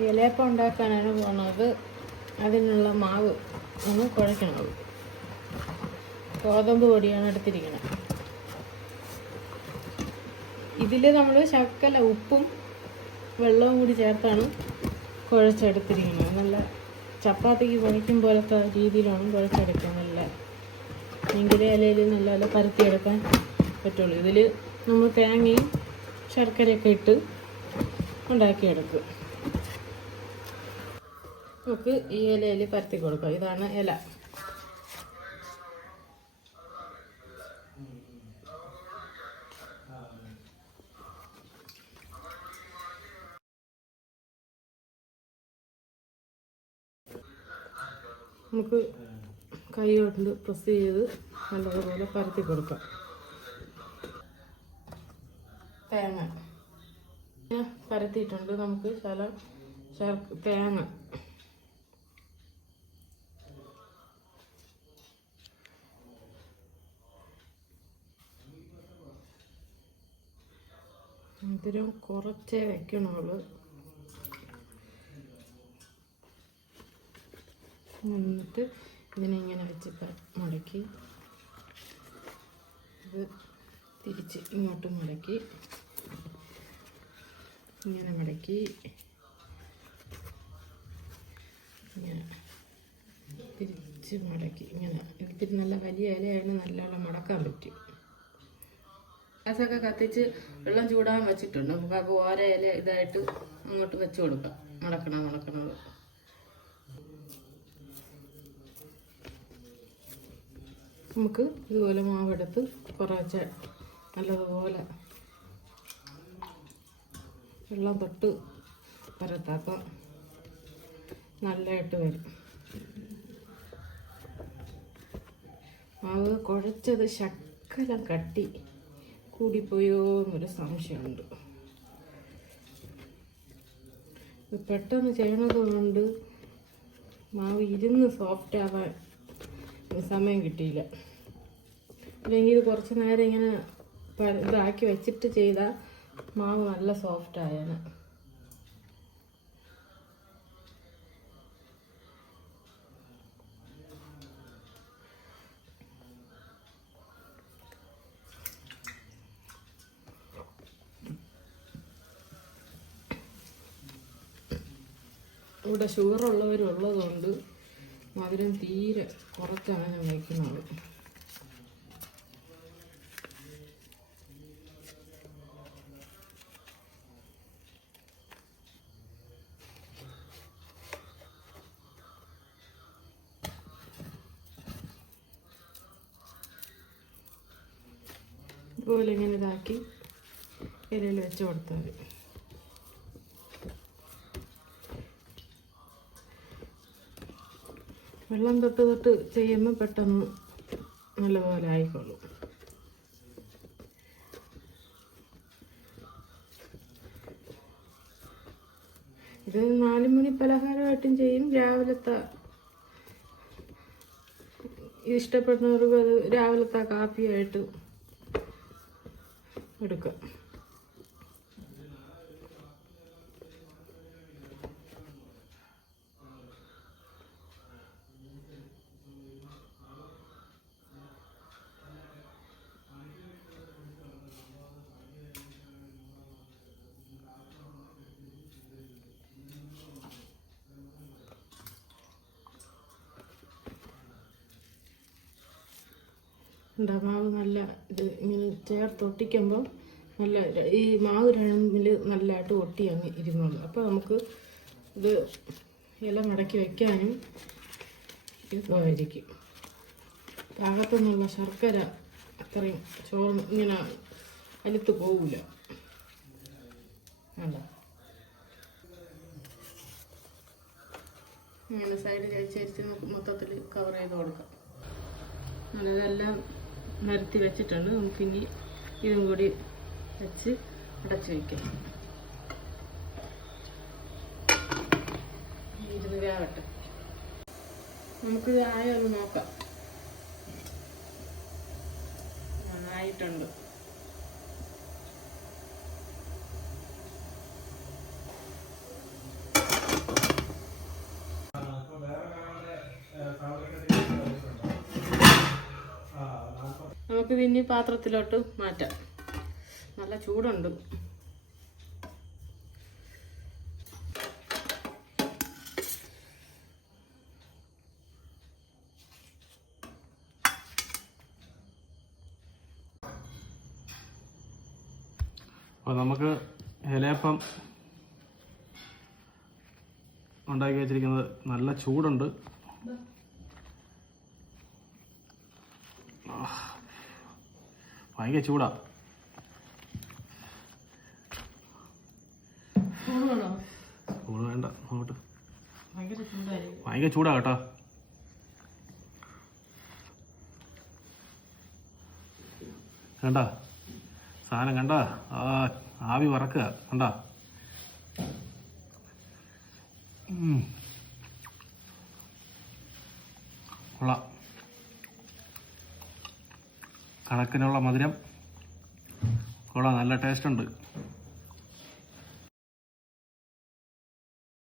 ഇലയപ്പം ഉണ്ടാക്കാനാണ് പോകുന്നത് അതിനുള്ള മാവ് ഒന്ന് കുഴയ്ക്കണത് ഗോതമ്പ് പൊടിയാണ് എടുത്തിരിക്കുന്നത് ഇതിൽ നമ്മൾ ശക്കല ഉപ്പും വെള്ളവും കൂടി ചേർത്താണ് കുഴച്ചെടുത്തിരിക്കുന്നത്. നല്ല ചപ്പാത്തിക്ക് കുഴയ്ക്കും പോലത്തെ രീതിയിലാണ് കുഴച്ചെടുക്കുക നല്ല എങ്കിലേ ഇലയിൽ നല്ല നല്ല പരത്തിയെടുക്കാൻ പറ്റുള്ളൂ. ഇതിൽ നമ്മൾ തേങ്ങയും ശർക്കരയൊക്കെ ഇട്ട് ഉണ്ടാക്കിയെടുക്കും. നമുക്ക് ഈ ഇലയിൽ പരത്തി കൊടുക്കാം ഇതാണ് ഇല. നമുക്ക് കൈ കൊണ്ട് പ്രസ് ചെയ്ത് നല്ലതുപോലെ പരത്തി കൊടുക്കാം. തേങ്ങ. പരത്തിയിട്ടുണ്ട്. നമുക്ക് ചില തേങ്ങ മധുരം കുറച്ചേ വെക്കണുള്ളൂ. എന്നിട്ട് ഇതിനിങ്ങനെ വെച്ച് പ- മടക്കി. ഇത് തിരിച്ച് ഇങ്ങോട്ട് മടക്കി. ഇങ്ങനെ മടക്കി. ഇങ്ങനെ തിരിച്ച് മടക്കി. ഇങ്ങനെ. ഇതിൽ നല്ല വലിയ ഇലയാണ് നല്ലോണം മടക്കാൻ പറ്റും. ഗ്യാസൊക്കെ കത്തിച്ച് വെള്ളം ചൂടാൻ വെച്ചിട്ടുണ്ട്. നമുക്ക് അപ്പോൾ ഓര ഇല ഇതായിട്ട് അങ്ങോട്ട് വെച്ച് കൊടുക്കാം. മടക്കണം മടക്കണത് നമുക്ക് ഇതുപോലെ മാവെടുത്ത് കുറച്ച് നല്ലതുപോലെ വെള്ളം തൊട്ട് പരത്താം. നല്ലതായിട്ട് വരും. മാവ് കുഴച്ചത് ശക്കലം കട്ടി. കൂടിപ്പോയോ എന്നൊരു സംശയമുണ്ട്. പെട്ടെന്ന് ചെയ്യണത് കൊണ്ട് മാവ് ഇരുന്ന് സോഫ്റ്റ് ആവാൻ സമയം കിട്ടിയില്ല. അല്ലെങ്കിൽ ഇത് കുറച്ച് നേരം ഇങ്ങനെ ഇതാക്കി വെച്ചിട്ട് ചെയ്താൽ മാവ് നല്ല സോഫ്റ്റ് ആയാണ് ഇവിടെ ഷുഗർ ഉള്ളവരുള്ളതുകൊണ്ട് മധുരം തീരെ കുറച്ചാണ് ഞാൻ വയ്ക്കുന്നത്. ഇതുപോലെ ഇങ്ങനെ ഇതാക്കി ഇലയിൽ വെച്ച് കൊടുത്താൽ മതി. വെള്ളം തൊട്ട് തൊട്ട് ചെയ്യുമ്പോൾ പെട്ടെന്ന് നല്ലപോലെ ആയിക്കോളും ഇത് നാല് മണി പലഹാരമായിട്ടും ചെയ്യും. രാവിലത്തെ ഇഷ്ടപ്പെടുന്നവർക്ക് അത് രാവിലത്തെ കാപ്പിയായിട്ട് എടുക്കാം. മാവ് നല്ല ഇത് ഇങ്ങനെ ചേർത്ത് ഒട്ടിക്കുമ്പോൾ നല്ല ഈ മാവ് രണ്ടിൽ നല്ലതായിട്ട് ഒട്ടി അങ്ങ് ഇരുന്നുള്ളൂ അപ്പോൾ നമുക്ക് ഇത് ഇല മടക്കി വയ്ക്കാനും എളുപ്പമായിരിക്കും പാകത്തു നിന്നുള്ള ശർക്കര അത്രയും ചോർന്ന് ഇങ്ങനെ അലുത്ത് പോവില്ല അല്ല ഇങ്ങനെ സൈഡ് നമുക്ക് മൊത്തത്തിൽ കവർ ചെയ്ത് കൊടുക്കാം. അങ്ങനെ ഇതെല്ലാം നിരത്തി വെച്ചിട്ടുണ്ട്. നമുക്കിനി ഇതും കൂടി വെച്ച് അടച്ചു വയ്ക്കാം ഇരുന്ന് വേവട്ടെ. നമുക്കിത് ആയോ ഒന്ന് നോക്കാം. നന്നായിട്ടുണ്ട്. നമുക്കിത് ഇനി പാത്രത്തിലോട്ട് മാറ്റാം. നല്ല ചൂടുണ്ട്. അപ്പോൾ നമുക്ക് ഇലയപ്പം ഉണ്ടാക്കി വെച്ചിരിക്കുന്നത് നല്ല ചൂടുണ്ട്. ഭയങ്കര ചൂടാ. ചൂട് വേണോ വേണ്ട അങ്ങോട്ട്. ഭയങ്കര ചൂടാ കേട്ടോ. കണ്ട? സാധനം കണ്ട? ആ ആവി വറക്കുക കണ്ട? കൊള്ളാം. കണക്കിനുള്ള മധുരം. കൊള്ളാം നല്ല ടേസ്റ്റ് ഉണ്ട്.